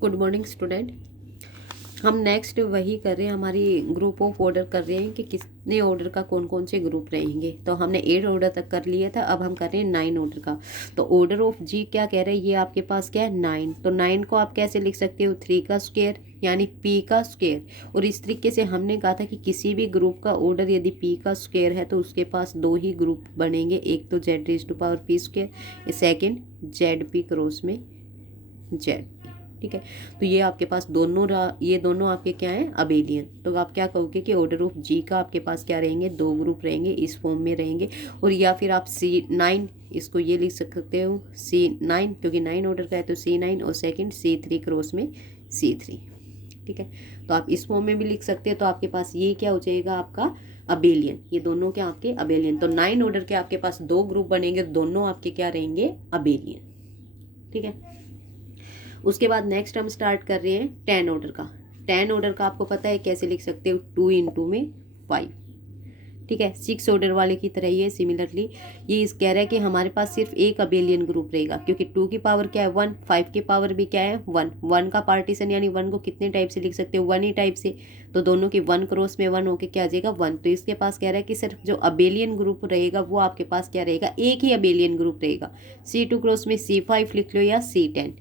Good morning student. हम next वही कर रहे हैं, हमारी ग्रुप ऑफ ऑर्डर कर रहे हैं कि कितने ऑर्डर का कौन कौन से ग्रुप रहेंगे। तो हमने 8 ऑर्डर तक कर लिया था, अब हम कर रहे हैं 9 ऑर्डर का। तो ऑर्डर ऑफ जी क्या कह रहे हैं, ये आपके पास क्या है 9। तो 9 को आप कैसे लिख सकते हो, 3 का स्क्वायर यानी पी का स्क्वायर। और इस तरीके से हमने कहा था कि किसी भी ग्रुप का ऑर्डर यदि पी का स्क्वायर है तो उसके पास 2 ही ग्रुप बनेंगे, एक तो Z raise to power P square, second Z P cross में जेड। ठीक है, तो ये आपके पास ये दोनों आपके क्या हैं, अबेलियन। तो आप क्या कहोगे कि ऑर्डर ऑफ जी का आपके पास क्या रहेंगे, 2 ग्रुप रहेंगे, इस फॉर्म में रहेंगे। और या फिर आप C9 इसको ये लिख सकते हो C9, क्योंकि 9 ऑर्डर का है तो C9, और सेकंड C3 क्रॉस में C3। ठीक है, तो आप इस फॉर्म में भी लिख सकते हैं। तो आपके पास ये क्या हो जाएगा, आपका अबेलियन। ये दोनों क्या आपके अबेलियन। तो 9 ऑर्डर के आपके पास 2 ग्रुप बनेंगे, दोनों आपके क्या रहेंगे, अबेलियन। ठीक है, उसके बाद नेक्स्ट हम स्टार्ट कर रहे हैं 10 ऑर्डर का। 10 ऑर्डर का आपको पता है कैसे लिख सकते हो, 2 × में 5। ठीक है, 6 ऑर्डर वाले की तरह ही है सिमिलरली। ये इस कह रहा है कि हमारे पास सिर्फ एक अबेलियन ग्रुप रहेगा, क्योंकि 2 की पावर क्या है 1, 5 की पावर भी क्या है 1। 1 का पार्टीशन यानी 1 को कितने टाइप से लिख सकते हो, 1 ही टाइप से। तो दोनों की 1 क्रॉस में 1 होके क्या आ जाएगा 1। तो इसके पास कह रहा है कि सिर्फ जो अबेलियन ग्रुप रहेगा वो आपके पास क्या रहेगा, एक ही अबेलियन ग्रुप रहेगा। C2 क्रॉस में C5 लिख लो या C10।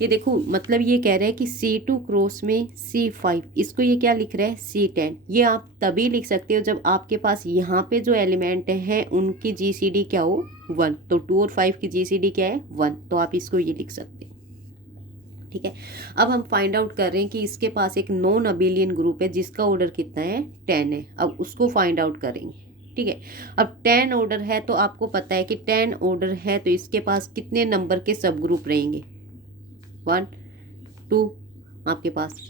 ये देखो, मतलब ये कह रहा है कि C2 क्रॉस में C5, इसको ये क्या लिख रहा है C10। ये आप तभी लिख सकते हो जब आपके पास यहाँ पे जो एलिमेंट है उनकी GCD क्या हो 1। तो 2 और 5 की GCD क्या है 1, तो आप इसको ये लिख सकते हो। ठीक है, अब हम फाइंड आउट कर रहे हैं कि इसके पास एक नॉन अबेलियन ग्रुप है जिसका ऑर्डर कितना है 10 है। अब उसको फाइंड आउट करेंगे। ठीक है, अब 10 ऑर्डर है तो आपको पता है कि 10 ऑर्डर है तो इसके पास कितने नंबर के सब ग्रुप रहेंगे, 1 2 आपके पास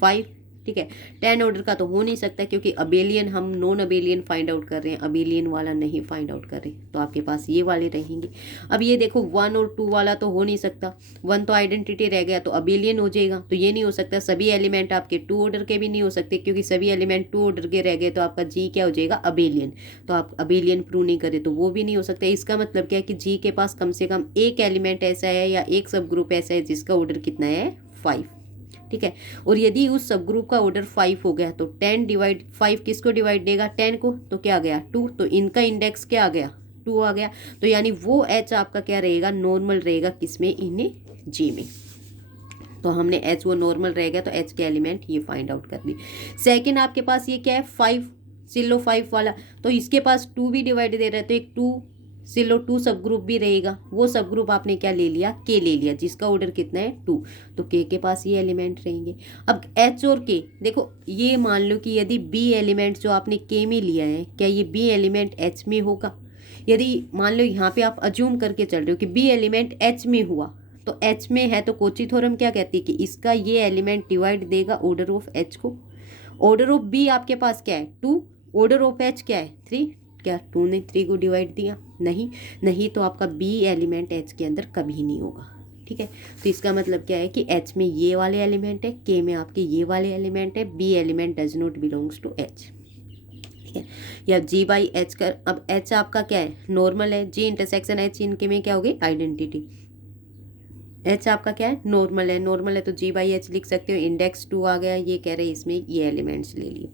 5। ठीक है, 10 ऑर्डर का तो हो नहीं सकता, क्योंकि अबेलियन हम नॉन अबेलियन फाइंड आउट कर रहे हैं, अबेलियन वाला नहीं फाइंड आउट कर रहे। तो आपके पास ये वाले रहेंगे। अब ये देखो 1 और 2 वाला तो हो नहीं सकता, 1 तो आइडेंटिटी रह गया तो अबेलियन हो जाएगा। तो ये नहीं हो सकता, सभी एलिमेंट आपके 2 ऑर्डर के भी नहीं हो सकते, क्योंकि सभी एलिमेंट 2 ऑर्डर के रह गए तो आपका जी क्या हो जाएगा अबेलियन। तो आप अबेलियन प्रूव नहीं करे तो वो भी नहीं हो सकता। इसका मतलब क्या है कि जी के पास कम से कम एक एलिमेंट ऐसा है या एक सब ग्रुप ऐसा है जिसका ऑर्डर कितना है 5। ठीक है, और यदि उस सब ग्रुप का ऑर्डर 5 हो गया तो 10 डिवाइड 5 किसको डिवाइड देगा 10 को, तो क्या आ गया 2। तो इनका इंडेक्स क्या आ गया 2 आ गया। तो यानी वो एच आपका क्या रहेगा, नॉर्मल रहेगा किसमें, इन जी में। तो हमने एच वो नॉर्मल रहेगा, तो एच के एलिमेंट ये फाइंड आउट कर दी। सेकंड आपके पास ये क्या है 5, सिलो 5 वाला। तो इसके पास 2 भी डिवाइड दे रहा है तो एक 2 सिलो 2 सब ग्रुप भी रहेगा। वो सब ग्रुप आपने क्या ले लिया, के ले लिया, जिसका ऑर्डर कितना है 2। तो के के पास ये एलिमेंट रहेंगे। अब एच और के देखो, ये मान लो कि यदि बी एलिमेंट जो आपने के में लिया है, क्या ये बी एलिमेंट एच में होगा। यदि मान लो यहाँ पे आप अज्यूम करके चल रहे हो कि बी एलिमेंट एच में हुआ, तो एच में है तो कोची थ्योरम क्या कहती है कि इसका ये एलिमेंट डिवाइड देगा ऑर्डर ऑफ एच को। ऑर्डर ऑफ बी आपके पास क्या है 2, ऑर्डर ऑफ एच क्या है 3। क्या 2 ने 3 को डिवाइड दिया, नहीं नहीं, तो आपका बी एलिमेंट एच के अंदर कभी नहीं होगा। ठीक है, तो इसका मतलब क्या है कि एच में ये वाले एलिमेंट है, के में आपके ये वाले एलिमेंट है, B element does not belongs to H. ठीक है, या जी बाई एच कर, अब एच आपका क्या है नॉर्मल है, जी इंटरसेक्शन एच इनके में क्या होगी आइडेंटिटी। एच आपका क्या है नॉर्मल है, नॉर्मल है तो जी बाई एच लिख सकते हो। इंडेक्स 2 आ गया, ये कह रहे हैं इसमें ये एलिमेंट्स ले लिए।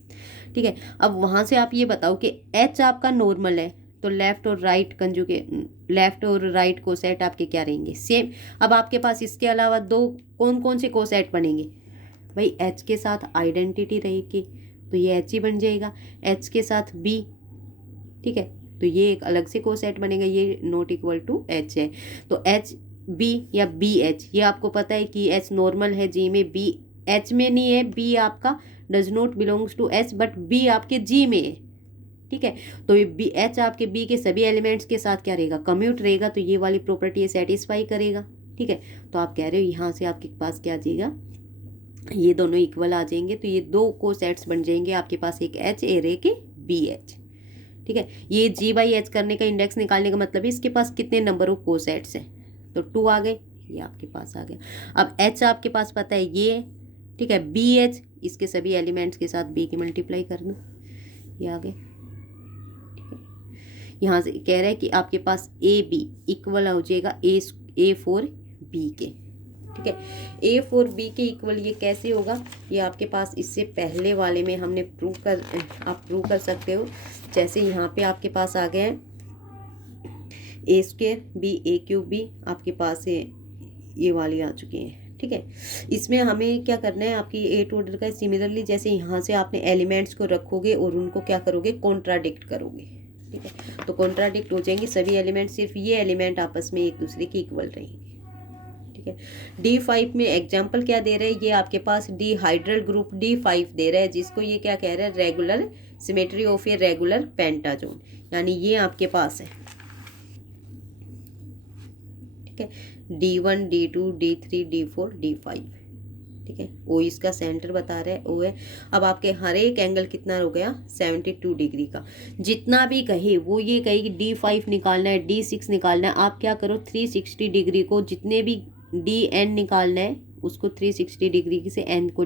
ठीक है, अब वहाँ से आप ये बताओ कि एच आपका नॉर्मल है तो लेफ्ट और राइट लेफ्ट और राइट कोसेट आपके क्या रहेंगे सेम। अब आपके पास इसके अलावा 2 कौन कौन से कोसेट बनेंगे भाई, एच के साथ आइडेंटिटी रहेगी तो ये एच ही बन जाएगा, एच के साथ बी। ठीक है, तो ये एक अलग से कोसेट बनेगा, ये नॉट इक्वल टू एच है। तो एच बी या बी एच, ये आपको पता है कि एच नॉर्मल है जी में, बी एच में नहीं है, बी आपका does not belongs to H, but B आपके जी में है। ठीक है, तो ये बी एच आपके बी के सभी एलिमेंट्स के साथ क्या रहेगा कम्यूट रहेगा, तो ये वाली प्रॉपर्टी ये सेटिस्फाई करेगा। ठीक है, तो आप कह रहे हो यहाँ से आपके पास क्या आ जाएगा, ये दोनों इक्वल आ जाएंगे, तो ये 2 को सेट्स बन जाएंगे आपके पास, एक एच एरे के बी एच। ठीक है, ये जी बाई एच करने का इंडेक्स निकालने का मतलब है इसके पास कितने नंबर ऑफ कोसेट्स हैं, तो 2 आ गए, ये आपके पास आ गया। अब एच आपके पास पता है ये, ठीक है, बी एच इसके सभी एलिमेंट्स के साथ बी की मल्टीप्लाई करना, ये आ गए। ठीक है, यहाँ से कह रहा है कि आपके पास ए बी इक्वल हो जाएगा ए फॉर बी के। ठीक है। ए फोर बी के इक्वल ये कैसे होगा, ये आपके पास इससे पहले वाले में हमने आप प्रूव कर सकते हो। जैसे यहाँ पे आपके पास आ गए हैं ए स्क्वायर बी ए क्यूब बी, आपके पास ये वाली आ चुकी हैं। ठीक है, इसमें हमें क्या करना है, आपकी 8 ऑर्डर का सिमिलरली जैसे यहाँ से आपने एलिमेंट्स को रखोगे और उनको क्या करोगे, कॉन्ट्राडिक्ट करोगे। ठीक है, तो कॉन्ट्राडिक्ट हो जाएंगे सभी एलिमेंट, सिर्फ ये एलिमेंट आपस में एक दूसरे के इक्वल रहेंगे। ठीक है, D5 में एग्जाम्पल क्या दे रहे हैं, ये आपके पास डिहाइड्रल ग्रुप D5 दे रहा है, जिसको ये क्या कह रहा है, regular symmetry of a regular pentagon, यानी ये आपके पास है। ठीक है, D1 D2 D3 D4 D5। ठीक है, ओ इसका सेंटर बता रहा है, ओ है। अब आपके हर एक एंगल कितना हो गया, 72 डिग्री का। जितना भी कहे वो ये कहे कि D5 निकालना है, D6 निकालना है, आप क्या करो 360 डिग्री को, जितने भी DN निकालना है उसको 360 डिग्री से N को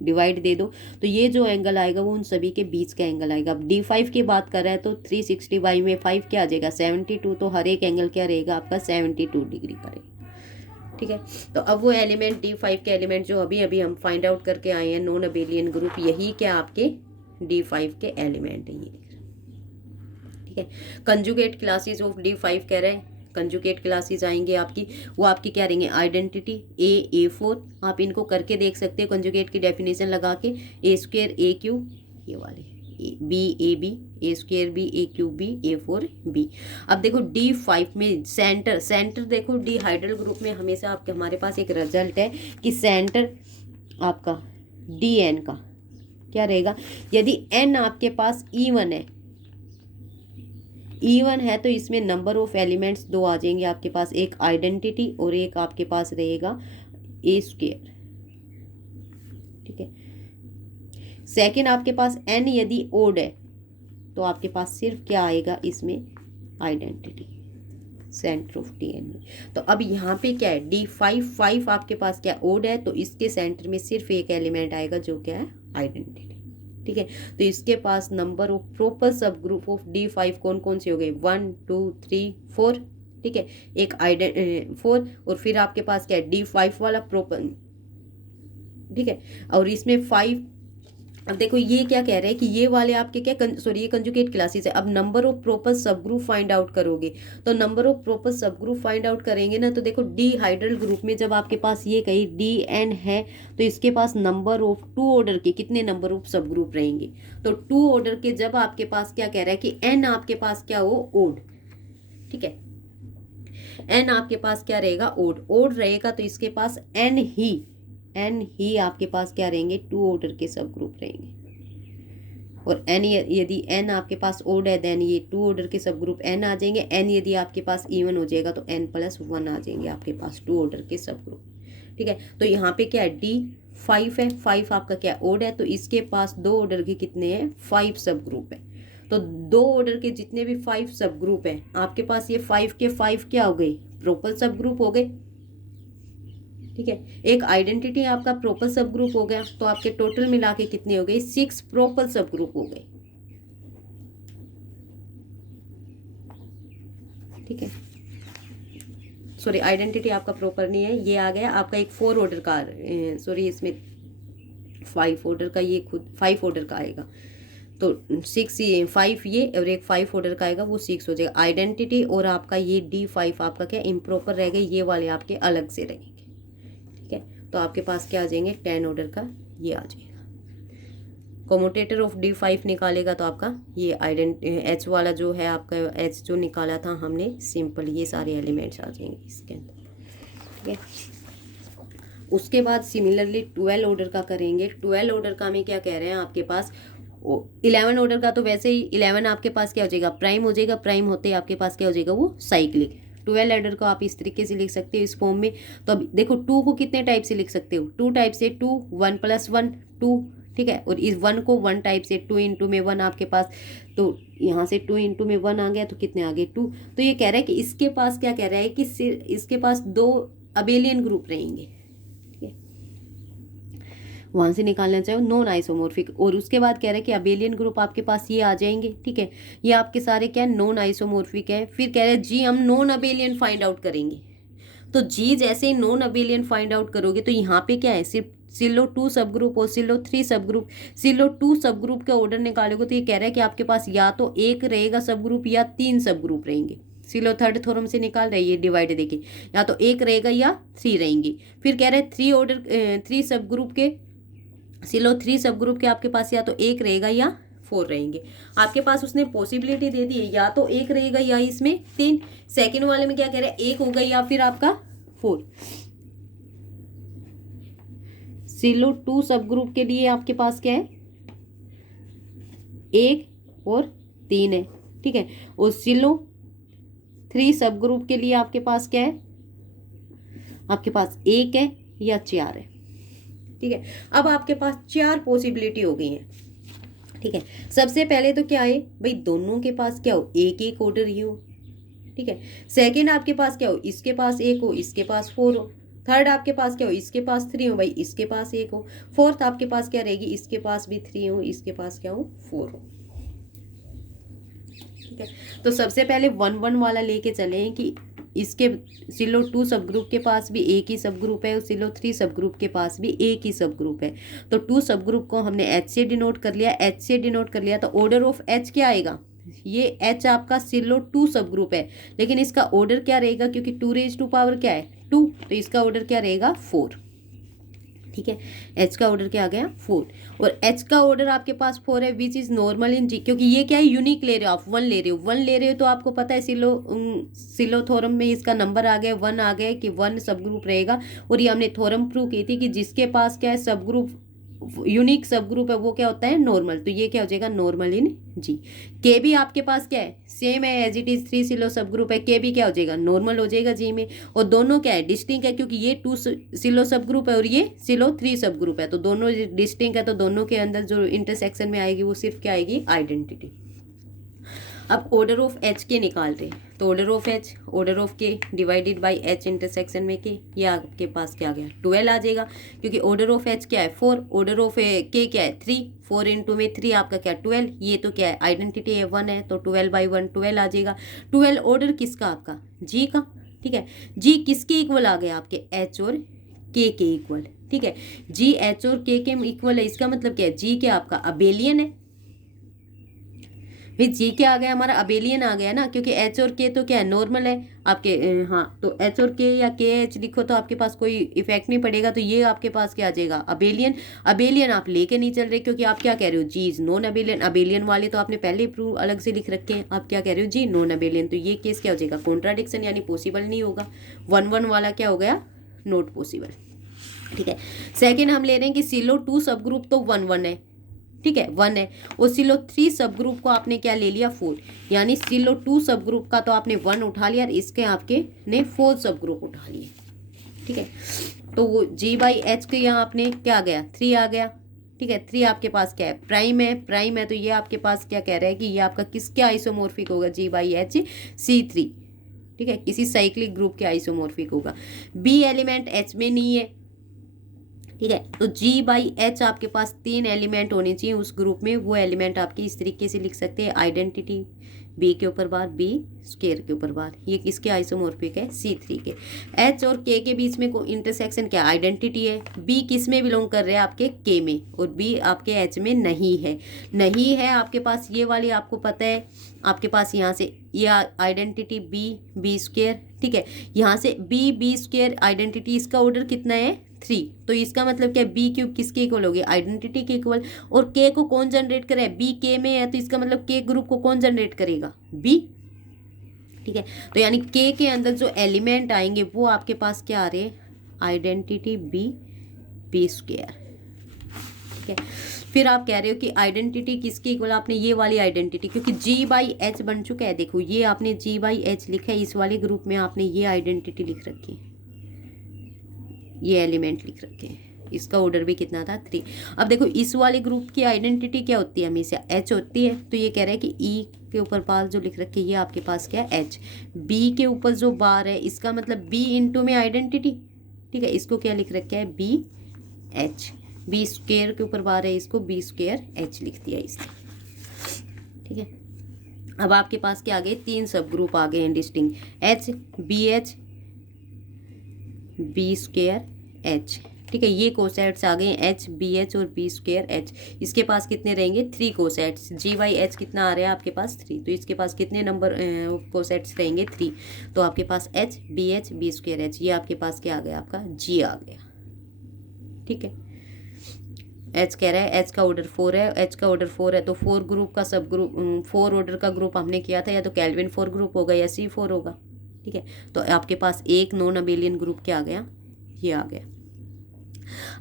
डिवाइड दे दो, तो ये जो एंगल आएगा वो उन सभी के बीच का एंगल आएगा। अब D5 की बात कर रहा है तो 360 बाई में 5 क्या आ जाएगा, 72, तो हर एक एंगल क्या रहेगा आपका 72 डिग्री का रहेगा। ठीक है, तो अब वो एलिमेंट D5 के एलिमेंट जो अभी अभी हम फाइंड आउट करके आए हैं, नॉन अबेलियन ग्रुप, यही क्या आपके D5 के एलिमेंट है ये। ठीक है, कंजुगेट क्लासेस ऑफ D5 कह रहे हैं, कंजुगेट क्लासेस आएंगे आपकी, वो आपकी क्या रहेंगे, आइडेंटिटी A4, आप इनको करके देख सकते हो कंजुगेट की डेफिनेशन लगा के, A स्क्वायर A क्यूब, ये वाले B A B, A square B A cube B, A4 B। अब देखो D5 में सेंटर देखो, डिहाइड्रल ग्रुप में हमेशा आपके हमारे पास एक रिजल्ट है कि सेंटर आपका DN का क्या रहेगा, यदि N आपके पास इवन है तो इसमें नंबर ऑफ एलिमेंट्स 2 आ जाएंगे आपके पास, एक आइडेंटिटी और एक आपके पास रहेगा A स्क्वायर। ठीक है, सेकंड आपके पास N यदि ओड है तो आपके पास सिर्फ क्या आएगा इसमें, आइडेंटिटी, सेंटर ऑफ DN में। तो अब यहाँ पे क्या है, D5 आपके पास क्या ओड है, तो इसके सेंटर में सिर्फ एक एलिमेंट आएगा जो क्या है, आइडेंटिटी। ठीक है, तो इसके पास नंबर ऑफ प्रॉपर सब ग्रुप ऑफ D5 कौन कौन से हो गए, 1 2 3 4। ठीक है, एक 4, और फिर आपके पास क्या है, D5 वाला प्रॉपर। ठीक है, और इसमें 5। अब देखो ये क्या कह रहे हैं कि ये वाले आपके क्या सॉरी ये कंजुगेट क्लासेस है। अब नंबर ऑफ प्रॉपर सब ग्रुप फाइंड आउट करोगे, तो नंबर ऑफ प्रॉपर सब ग्रुप फाइंड आउट करेंगे ना, तो देखो डिहाइड्रल ग्रुप में जब आपके पास ये कहीं DN है तो इसके पास नंबर ऑफ 2 ऑर्डर के कितने नंबर ऑफ सब ग्रुप रहेंगे, तो 2 ऑर्डर के जब आपके पास क्या कह रहा है कि N आपके पास क्या हो, ओड। ठीक है, N आपके पास क्या रहेगा, ओड रहेगा, तो इसके पास N ही आपके पास क्या रहेंगे, 2 ऑर्डर के सब ग्रुप रहेंगे। और N यदि N आपके पास ओड है देन ये 2 ऑर्डर के सब ग्रुप N आ जाएंगे। N यदि आपके पास इवन हो जाएगा तो N+1 आ जाएंगे आपके पास 2 ऑर्डर के सब ग्रुप। ठीक है, तो यहाँ पे क्या है, D5 है, 5 आपका क्या ओड है, तो इसके पास 2 ऑर्डर के कितने हैं, 5 सब ग्रुप है। तो 2 ऑर्डर के जितने भी 5 सब ग्रुप है आपके पास, ये 5 के 5 क्या हो गए, प्रॉपर सब ग्रुप हो गए। ठीक है, एक आइडेंटिटी आपका प्रॉपर सब ग्रुप हो गया, तो आपके टोटल मिला के कितने हो गए, 6 प्रॉपर सब ग्रुप हो गए। ठीक है, सॉरी आइडेंटिटी आपका प्रॉपर नहीं है, ये आ गया आपका एक 4 ऑर्डर का, सॉरी इसमें 5 ऑर्डर का, ये खुद 5 ऑर्डर का आएगा, तो 5 ये और एक 5 ऑर्डर का आएगा, वो 6 हो जाएगा आइडेंटिटी। और आपका ये D5 आपका क्या इम्प्रॉपर रह गए, ये वाले आपके अलग से रहेंगे। ठीक है, तो आपके पास क्या आ जाएंगे, 10 ऑर्डर का ये आ जाएगा। कॉम्यूटेटर ऑफ D5 निकालेगा तो आपका ये H वाला जो है आपका, H जो निकाला था हमने सिंपल, ये सारे एलिमेंट्स आ जाएंगे इसके अंदर। ठीक है, उसके बाद सिमिलरली 12 ऑर्डर का करेंगे। 12 ऑर्डर का में क्या कह रहे हैं आपके पास, 11 ऑर्डर का तो वैसे ही 11 आपके पास क्या हो जाएगा, प्राइम हो जाएगा, प्राइम होते ही आपके पास क्या हो जाएगा, वो साइक्लिक। 12 ऑर्डर को आप इस तरीके से लिख सकते हो इस फॉर्म में। तो अब देखो 2 को कितने टाइप से लिख सकते हो, 2 टाइप से, 2 1+1 2। ठीक है, और इस 1 को 1 टाइप से, 2 इंटू में 1 आपके पास, तो यहाँ से 2 इंटू में 1 आ गया, तो कितने आ गए 2। तो ये कह रहा है कि इसके पास क्या कह रहा है कि इसके पास 2 अबेलियन ग्रुप रहेंगे। वहाँ से निकालना चाहे नॉन आइसोमॉर्फिक, और उसके बाद कह रहे हैं कि अबेलियन ग्रुप आपके पास ये आ जाएंगे। ठीक है, ये आपके सारे क्या नॉन आइसोमॉर्फिक है। फिर कह रहे हैं जी हम नॉन अबेलियन फाइंड आउट करेंगे, तो जी जैसे ही नॉन अबेलियन फाइंड आउट करोगे तो यहाँ पे क्या है, सिर्फ सिलो 2 सब ग्रुप और सिलो 3 सब ग्रुप। सिलो 2 सब ग्रुप का ऑर्डर निकालोगे तो ये कह रहा है कि आपके पास या तो एक रहेगा सब ग्रुप या 3 सब ग्रुप रहेंगे। सिलो थर्ड थ्योरम से निकाल रहे हैं ये डिवाइड देखिए, या तो एक रहेगा या 3 रहेंगी। फिर कह रहे हैं 3 सब ग्रुप के, सिलो 3 सब ग्रुप के आपके पास या तो एक रहेगा या 4 रहेंगे। आपके पास उसने पॉसिबिलिटी दे दी है, या तो एक रहेगा या इसमें 3। सेकेंड वाले में क्या कह रहा है, एक होगा या फिर आपका 4। सिलो 2 सब ग्रुप के लिए आपके पास क्या है, 1 और 3 है, ठीक है। और सिलो 3 सब ग्रुप के लिए आपके पास क्या है, आपके पास 1 है या 4 है, ठीक है। अब आपके पास 4 पॉसिबिलिटी हो गई है, ठीक है। सबसे पहले तो क्या है भाई, दोनों के पास क्या हो, एक एक ऑर्डर ही हो, ठीक है। सेकंड आपके पास क्या हो, इसके पास 1 हो, इसके पास 4 हो। थर्ड आपके पास क्या हो, इसके पास 3 हो, भाई इसके पास 1 हो। फोर्थ आपके पास क्या रहेगी, इसके पास भी 3 हो, इसके पास क्या हो, 4 हो, ठीक है। तो सबसे पहले 1 1 वाला लेके चले कि इसके सिलो 2 सब ग्रुप के पास भी एक ही सब ग्रुप है और सिलो 3 सब ग्रुप के पास भी एक ही सब ग्रुप है। तो 2 सब ग्रुप को हमने एच से डिनोट कर लिया, एच से डिनोट कर लिया, तो ऑर्डर ऑफ एच क्या आएगा, ये एच आपका सिलो 2 सब ग्रुप है, लेकिन इसका ऑर्डर क्या रहेगा, क्योंकि 2⁻² क्या है 2, तो इसका ऑर्डर क्या रहेगा 4, ठीक है। एच का ऑर्डर क्या आ गया 4, और एच का ऑर्डर आपके पास 4 है, विच इज नॉर्मल इन जी, क्योंकि ये क्या है यूनिक ले रहे हो आप, 1 ले रहे हो, 1 ले रहे हो, तो आपको पता है सिलो थ्योरम में इसका नंबर आ गया 1 आ गया कि 1 सब ग्रुप रहेगा। और ये हमने थ्योरम प्रूव की थी कि जिसके पास क्या है सब ग्रुप यूनिक सब ग्रुप है वो क्या होता है नॉर्मल, तो ये क्या हो जाएगा नॉर्मल इन जी। के भी आपके पास क्या है सेम है एज इट इज 3 सिलो सब ग्रुप है, के भी क्या हो जाएगा नॉर्मल हो जाएगा जी में। और दोनों क्या है डिस्टिंक्ट है, क्योंकि ये 2 सिलो सब ग्रुप है और ये सिलो 3 सब ग्रुप है, तो दोनों डिस्टिंक्ट है, तो दोनों के अंदर जो इंटरसेक्शन में आएगी वो सिर्फ क्या आएगी आइडेंटिटी। अब ऑर्डर ऑफ एच के निकालते हैं, तो ऑर्डर ऑफ के डिवाइडेड बाय एच इंटरसेक्शन में के, ये आपके पास क्या आ गया 12 आ जाएगा, क्योंकि ऑर्डर ऑफ एच क्या है 4, ऑर्डर ऑफ के क्या है 3, 4 इंटू में 3 आपका क्या 12, ये तो क्या है आइडेंटिटी है 1 है, तो 12/1 12 आ जाएगा। 12 ऑर्डर किसका आपका जी का, ठीक है। जी किसके इक्वल आ गया आपके एच और के इक्वल, ठीक है। जी एच और के इक्वल है, इसका मतलब क्या है जी क्या आपका अबेलियन है, भाई जी क्या आ गया हमारा अबेलियन आ गया ना, क्योंकि एच और के तो क्या है नॉर्मल है आपके, हाँ तो एच और के या के एच लिखो तो आपके पास कोई इफेक्ट नहीं पड़ेगा, तो ये आपके पास क्या आ जाएगा अबेलियन। अबेलियन आप लेके नहीं चल रहे, क्योंकि आप क्या कह रहे हो जी इज नॉन अबेलियन, अबेलियन वाले तो आपने पहले ही प्रूव अलग से लिख रखे हैं, आप क्या कह रहे हो जी नॉन अबेलियन, तो ये केस क्या हो जाएगा कॉन्ट्राडिक्शन, यानी पॉसिबल नहीं होगा। 1 1 वाला क्या हो गया नॉट पॉसिबल, ठीक है। सेकेंड हम ले रहे हैं कि सिलो 2 सब ग्रुप तो 1 1 है, ठीक है 1 है, और सिलो 3 सब ग्रुप को आपने क्या ले लिया 4, यानी सिलो 2 सब ग्रुप का तो आपने 1 उठा लिया और इसके आपके ने 4 सब ग्रुप उठा लिए, ठीक है। तो वो जी बाई एच के यहाँ आपने क्या आ गया 3 आ गया, ठीक है। 3 आपके पास क्या है प्राइम है, तो ये आपके पास क्या कह रहा है कि ये आपका किसके आइसोमॉर्फिक होगा जी बाई एच C3, ठीक है, किसी साइक्लिक ग्रुप के आइसोमॉर्फिक होगा। बी एलिमेंट एच में नहीं है, ठीक है, तो जी बाई एच आपके पास 3 एलिमेंट होने चाहिए उस ग्रुप में, वो एलिमेंट आपकी इस तरीके से लिख सकते हैं आइडेंटिटी बी के ऊपर बार बी स्क्वायर के ऊपर बार, ये किसके आइसोमॉर्फिक है C3 के। एच और के बीच में कोई इंटरसेक्शन क्या आइडेंटिटी है, बी किस में बिलोंग कर रहे हैं आपके के में, और बी आपके एच में नहीं है आपके पास, ये वाली आपको पता है आपके पास यहाँ से ये आइडेंटिटी बी स्क्वायर, ठीक है। यहाँ से बी स्क्वायर आइडेंटिटी, इसका ऑर्डर कितना है 3, तो इसका मतलब क्या बी क्यूब किसके इक्वल हो गया आइडेंटिटी के इक्वल, और के को कौन जनरेट करे बी के में है, तो इसका मतलब के ग्रुप को कौन जनरेट करेगा बी, ठीक है। तो यानी के अंदर जो एलिमेंट आएंगे वो आपके पास क्या आ रहे हैं आइडेंटिटी बी स्क्वायर, ठीक है। फिर आप कह रहे हो कि आइडेंटिटी किसके इक्वल, आपने ये वाली आइडेंटिटी, क्योंकि जी बाई एच बन चुका है, देखो ये आपने जी बाई एच लिखा है, इस वाले ग्रुप में आपने ये आइडेंटिटी लिख रखी है, ये एलिमेंट लिख रखे हैं, इसका ऑर्डर भी कितना था 3। अब देखो इस वाले ग्रुप की आइडेंटिटी क्या होती है हमेशा एच होती है, तो ये कह रहा है कि ई के ऊपर पास जो लिख रखे ये आपके पास क्या है एच, बी के ऊपर जो बार है इसका मतलब बी इंटू में आइडेंटिटी, ठीक है, इसको क्या लिख रखा है बी एच, बी स्क्वायर के ऊपर बार है इसको बी स्क्वायर एच लिख दिया इसने, ठीक है। अब आपके पास क्या आ गए 3 सब ग्रुप आ गए हैं distinct, H B square H. ठीक है, ये कोसेट्स आ गए एच, बी एच और बी स्क्वेयर एच। इसके पास कितने रहेंगे? 3 कोसेट्स। जी वाई एच कितना आ रहा है आपके पास? 3। तो इसके पास कितने नंबर कोसेट्स रहेंगे? 3। तो आपके पास एच बी स्क्वेयर एच, ये आपके पास क्या आ गया? आपका जी आ गया। ठीक है, एच कह रहा है एच का ऑर्डर 4 है, एच का ऑर्डर 4 है तो 4 ग्रुप का सब ग्रुप 4 ऑर्डर का ग्रुप हमने किया था, या तो कैल्विन 4 ग्रुप होगा या C4 होगा। ठीक है, तो आपके पास एक नॉन अबेलियन ग्रुप क्या आ गया? ये आ गया।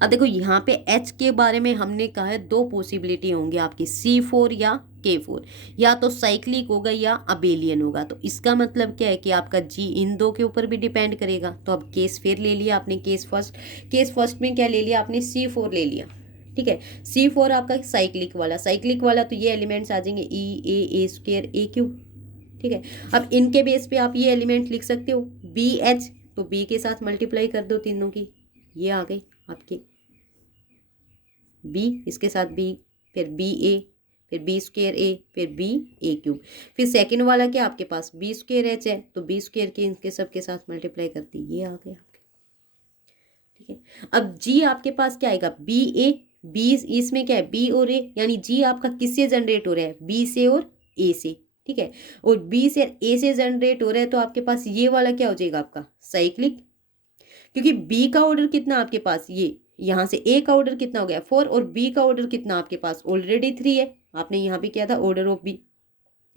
अब देखो यहाँ पे H के बारे में हमने कहा है 2 पॉसिबिलिटी होंगी आपकी, C4 या K4, या तो साइक्लिक होगा या अबेलियन होगा। तो इसका मतलब क्या है कि आपका G इन दो के ऊपर भी डिपेंड करेगा। तो अब केस फिर ले लिया आपने, केस फर्स्ट में क्या ले लिया आपने? C4 ले लिया। ठीक है, C4 आपका साइक्लिक वाला तो ये एलिमेंट्स आ जाएंगे ए स्क्वायर ए क्यूब। ठीक है, अब इनके बेस पे आप ये एलिमेंट लिख सकते हो BH, तो B के साथ मल्टीप्लाई कर दो तीनों की, ये आ गई आपके B, इसके साथ B, फिर BA, फिर B स्क्वेयर A, फिर BA क्यूब। फिर सेकंड वाला क्या आपके पास? B स्क्वेयर H है, तो B स्क्वेयर के इनके सबके साथ मल्टीप्लाई करती, ये आ गया आपके। ठीक है, अब G आपके पास क्या आएगा? BA, B इसमें क्या है? B और A, यानी G आपका किससे जनरेट हो रहा है? B से और A से। ठीक है, और B से A से जनरेट हो रहा है, तो आपके पास ये वाला क्या हो जाएगा आपका? साइक्लिक। क्योंकि B का ऑर्डर कितना आपके पास? ये यहाँ से A का ऑर्डर कितना हो गया? 4, और B का ऑर्डर कितना आपके पास? ऑलरेडी 3 है। आपने यहाँ पे क्या था? ऑर्डर ऑफ B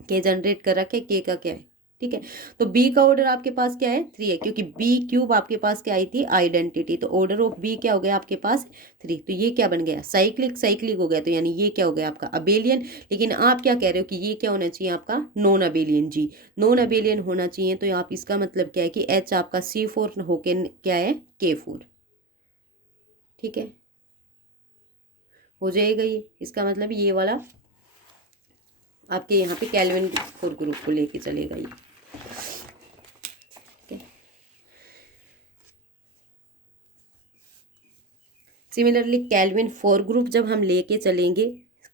के जनरेट कर रखे, K का क्या है? ठीक है, तो B का ऑर्डर आपके पास क्या है? 3 है, क्योंकि B क्यूब आपके पास क्या आई थी? आइडेंटिटी। तो ऑर्डर ऑफ B क्या हो गया आपके पास? 3। तो ये क्या बन गया? साइक्लिक हो गया। तो यानी ये क्या हो गया आपका? अबेलियन। लेकिन आप क्या कह रहे हो कि ये क्या होना चाहिए आपका? Non abelian. जी नॉन अबेलियन होना चाहिए। तो आप इसका मतलब क्या है कि H आपका C4 होके क्या है? K4। ठीक है, हो जाएगा ये। इसका मतलब ये वाला आपके यहाँ पे कैल्विन 4 ग्रुप को लेके चलेगा ये। सिमिलरली कैल्विन 4 ग्रुप जब हम लेके चलेंगे,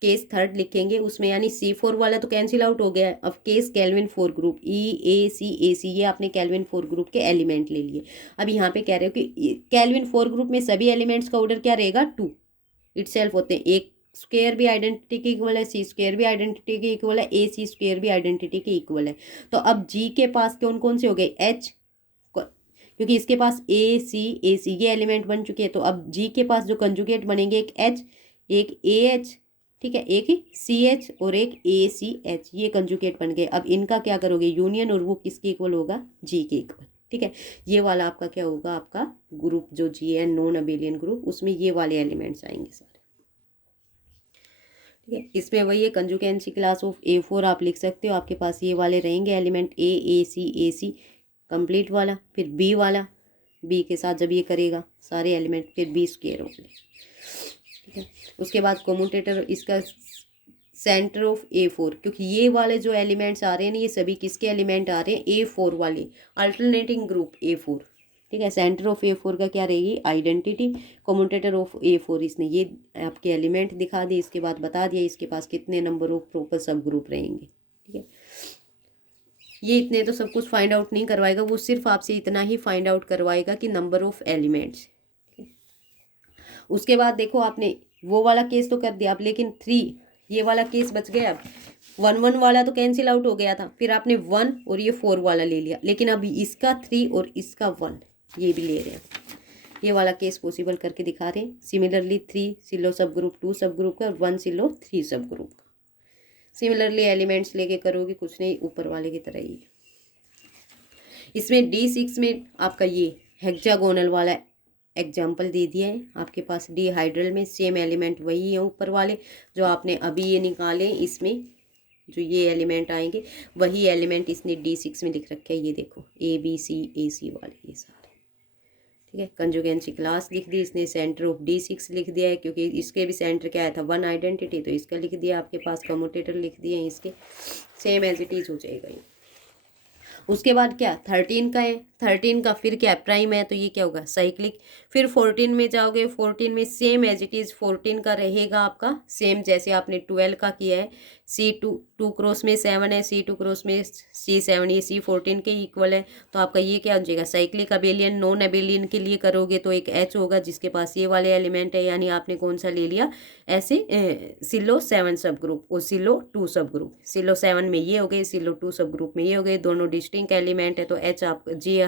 केस थर्ड लिखेंगे उसमें, यानी C4 वाला तो कैंसिल आउट हो गया है। अब केस कैल्विन 4 ग्रुप EAC ये आपने कैल्विन 4 ग्रुप के एलिमेंट ले लिए। अब यहाँ पे कह रहे हो कि कैल्विन 4 ग्रुप में सभी एलिमेंट्स का ऑर्डर क्या रहेगा? 2 इटसेल्फ होते हैं। एक स्क्वायर भी आइडेंटिटी के इक्वल है, C स्क्वायर भी आइडेंटिटी के इक्वल है, AC स्क्वायर भी आइडेंटिटी के इक्वल है। तो अब G के पास कौन कौन से हो गए? H, क्योंकि इसके पास AC ये एलिमेंट बन चुके हैं। तो अब G के पास जो कंजुगेट बनेंगे, एक H, एक AH, ठीक है, एक CH और एक ACH, ये कंजुगेट बन गए। अब इनका क्या करोगे? यूनियन, और वो किसके इक्वल होगा? G के इक्वल। ठीक है, ये वाला आपका क्या होगा? आपका ग्रुप जो G है नॉन अबेलियन ग्रुप, उसमें ये वाले एलिमेंट्स आएंगे सारे। ठीक है, इसमें वही है कंजुगेंसी क्लास ऑफ A4 आप लिख सकते हो। आपके पास ये वाले रहेंगे एलिमेंट AC कंप्लीट वाला, फिर B वाला, B के साथ जब ये करेगा सारे एलिमेंट, फिर B स्क्वायर हो गए। ठीक है, उसके बाद कम्यूटेटर इसका सेंटर ऑफ A4, क्योंकि ये वाले जो एलिमेंट्स आ रहे हैं ना, ये सभी किसके एलिमेंट आ रहे हैं? A4 वाले, अल्टरनेटिंग ग्रुप A4। ठीक है, सेंटर ऑफ A4 का क्या रहेगी? आइडेंटिटी। कम्यूटेटर ऑफ A4, इसने ये आपके एलिमेंट दिखा दिए, इसके बाद बता दिया इसके पास कितने नंबर ऑफ प्रॉपर सब ग्रुप रहेंगे। ठीक है, ये इतने तो सब कुछ फाइंड आउट नहीं करवाएगा, वो सिर्फ आपसे इतना ही फाइंड आउट करवाएगा कि नंबर ऑफ एलिमेंट्स। उसके बाद देखो आपने वो वाला केस तो कर दिया आप, लेकिन 3 ये वाला केस बच गया। अब 1 वाला तो कैंसिल आउट हो गया था, फिर आपने 1 और ये 4 वाला ले लिया, लेकिन अभी इसका 3 और इसका 1 ये भी ले रहे हैं। ये वाला केस पॉसिबल करके दिखा रहे हैं। सिमिलरली 3 सिलो सब ग्रुप 2 सब ग्रुप का, 1 सिलो 3 सब ग्रुप का। सिमिलरली एलिमेंट्स लेके करोगे, कुछ नहीं, ऊपर वाले की तरह ही। इसमें D6 में आपका ये हेक्सागोनल वाला एग्जाम्पल दे दिया है। आपके पास डिहाइड्रल में सेम एलिमेंट वही है ऊपर वाले जो आपने अभी ये निकाले। इसमें जो ये एलिमेंट आएंगे वही एलिमेंट इसने D6 में लिख रखे हैं। ये देखो ABCAC वाले ये सारे। ठीक है, कंजुगेंसी क्लास लिख दी इसने, सेंटर ऑफ D6 लिख दिया है, क्योंकि इसके भी सेंटर क्या आया था? 1 आइडेंटिटी, तो इसका लिख दिया। आपके पास कम्यूटेटर लिख दिए हैं इसके, सेम एज इट इज हो जाएगा ये। उसके बाद क्या 13 का है, 13 का फिर क्या प्राइम है, तो ये क्या होगा? साइक्लिक। फिर 14 में जाओगे, 14 में सेम एज इट इज़ 14 का रहेगा आपका सेम जैसे आपने 12 का किया है, C2 क्रॉस में 7 है, C2 क्रॉस में C7, ये C14 के इक्वल है। तो आपका ये क्या हो जाएगा, साइक्लिक अबेलियन। नॉन अबेलियन के लिए करोगे तो एक H होगा जिसके पास ये वाले एलिमेंट है, यानी आपने कौन सा ले लिया ऐसे, सिलो 7 सब ग्रुप और सिलो 2 सब ग्रुप। सिलो 7 में ये हो गए, सिलो 2 सब ग्रुप में ये हो गए, दोनों डिस्टिंक्ट एलिमेंट है। तो H आप जी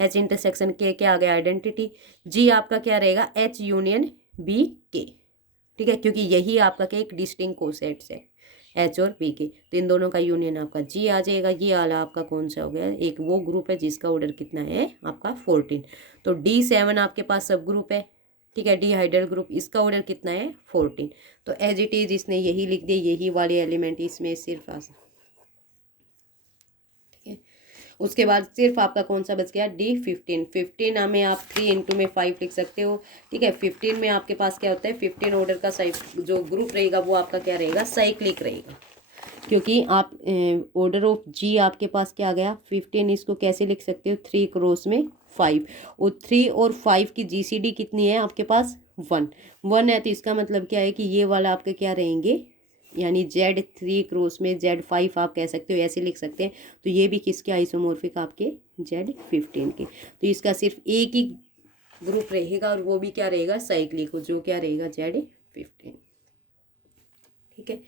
H इंटरसेक्शन के क्या आ गया, आइडेंटिटी। जी आपका क्या रहेगा, H यूनियन B के, ठीक है, क्योंकि यही आपका क्या एक डिस्टिंक्ट कोसेट्स है H और B के, तो इन दोनों का यूनियन आपका G आ जाएगा। ये वाला आपका कौन सा हो गया, एक वो ग्रुप है जिसका ऑर्डर कितना है आपका 14। तो D7 आपके पास सब ग्रुप है, ठीक है, डी हाइड्रल ग्रुप, इसका ऑर्डर कितना है 14। तो एज इट इज इसने यही लिख दिया, यही वाले एलिमेंट इसमें सिर्फ ठीक है। उसके बाद सिर्फ आपका कौन सा बच गया, D15। 15 हमें आप 3 इंटू में 5 लिख सकते हो, ठीक है। 15 में आपके पास क्या होता है, 15 ऑर्डर का जो ग्रुप रहेगा वो आपका क्या रहेगा, साइक्लिक रहेगा, क्योंकि आप ऑर्डर ऑफ जी आपके पास क्या आ गया 15। इसको कैसे लिख सकते हो, 3 क्रॉस में 5, और 3 और 5 की GCD कितनी है आपके पास, 1 है। तो इसका मतलब क्या है कि ये वाला आपके क्या रहेंगे, यानी Z3 क्रॉस में Z5 आप कह सकते हो, ऐसे लिख सकते हैं। तो ये भी किसके आइसोमॉर्फिक, आपके Z15 के। तो इसका सिर्फ एक ही ग्रुप रहेगा और वो भी क्या रहेगा, साइक्लिक, जो क्या रहेगा Z15, ठीक है।